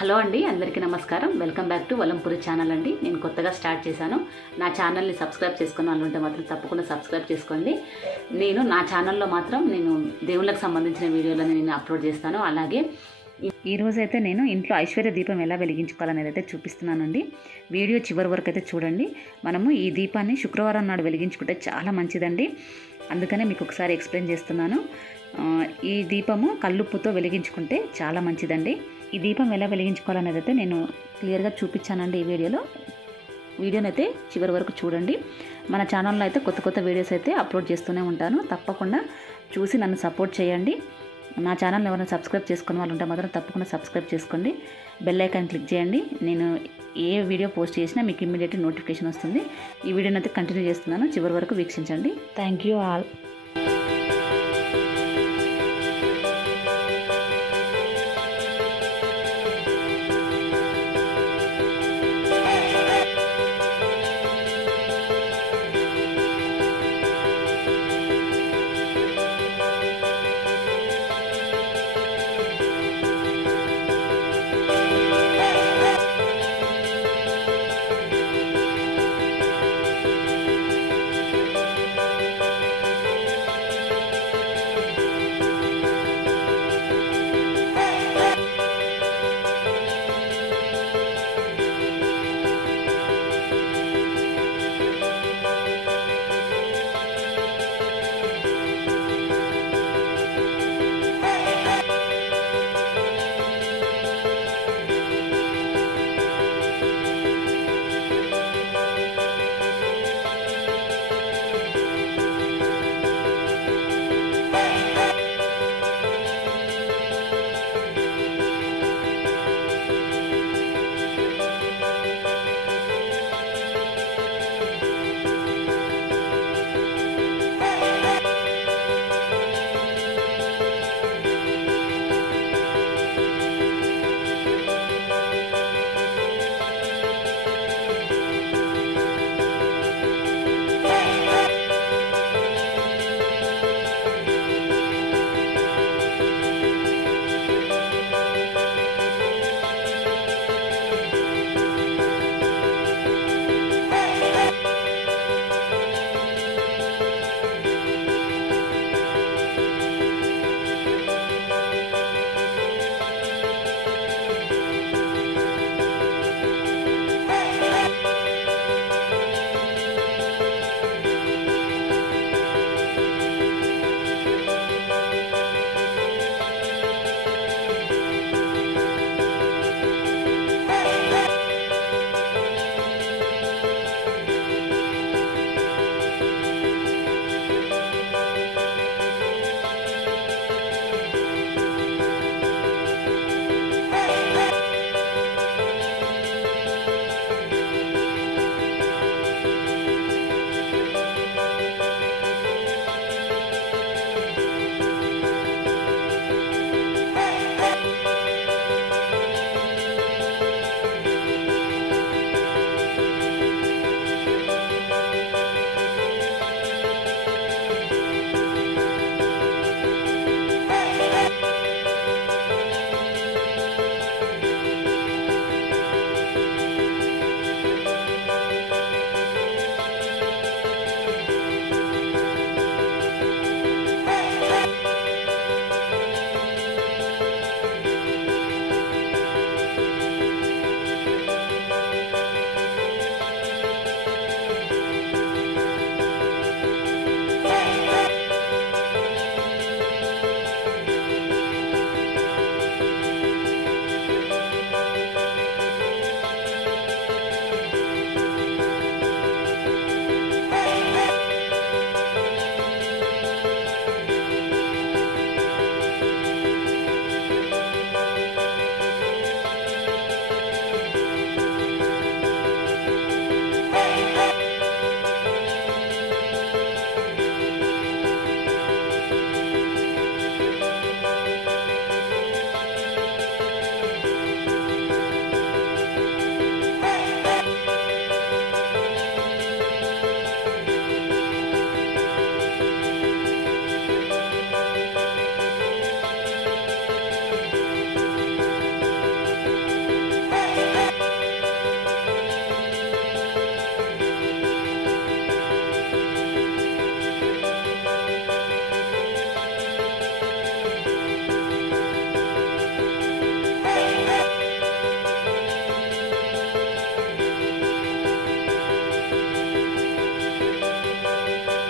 Hello అండి, అందరికీ నమస్కారం. వెల్కమ్ బ్యాక్ టు వలంపురి ఛానల్ అండి. నేను కొత్తగా స్టార్ట్ చేశాను. నా ఛానల్ని సబ్స్క్రైబ్ చేసుకున్న వాళ్ళు ఉంటే మాత్రం తప్పకుండా సబ్స్క్రైబ్ చేసుకోండి. నా ఛానల్లో మాత్రం నేను దేవుళ్ళకి సంబంధించిన వీడియోలను నేను అప్లోడ్ చేస్తాను. అలాగే ఈరోజైతే నేను ఇంట్లో ఐశ్వర్య దీపం ఎలా వెలిగించుకోవాలనేది అయితే చూపిస్తున్నానండి. వీడియో చివరి వరకు అయితే చూడండి. మనము ఈ దీపాన్ని శుక్రవారం నాడు వెలిగించుకుంటే చాలా మంచిదండి. అందుకనే మీకు ఒకసారి ఎక్స్ప్లెయిన్ చేస్తున్నాను. ఈ దీపము కల్లుప్పుతో వెలిగించుకుంటే చాలా మంచిదండి. ఈ దీపం ఎలా వెలిగించుకోవాలనేది అయితే నేను క్లియర్గా చూపించానండి ఈ వీడియోని అయితే చివరి వరకు చూడండి. మన ఛానల్లో అయితే కొత్త కొత్త వీడియోస్ అయితే అప్లోడ్ చేస్తూనే ఉంటాను. తప్పకుండా చూసి నన్ను సపోర్ట్ చేయండి. నా ఛానల్ ఎవరైనా సబ్స్క్రైబ్ చేసుకున్న వాళ్ళు ఉంటే మాత్రం తప్పకుండా సబ్స్క్రైబ్ చేసుకోండి. బెల్ ఐకాన్ క్లిక్ చేయండి. నేను ఏ వీడియో పోస్ట్ చేసినా మీకు ఇమ్మీడియట్ నోటిఫికేషన్ వస్తుంది. ఈ వీడియోని అయితే కంటిన్యూ చేస్తున్నాను. చివరి వరకు వీక్షించండి. Thank you all.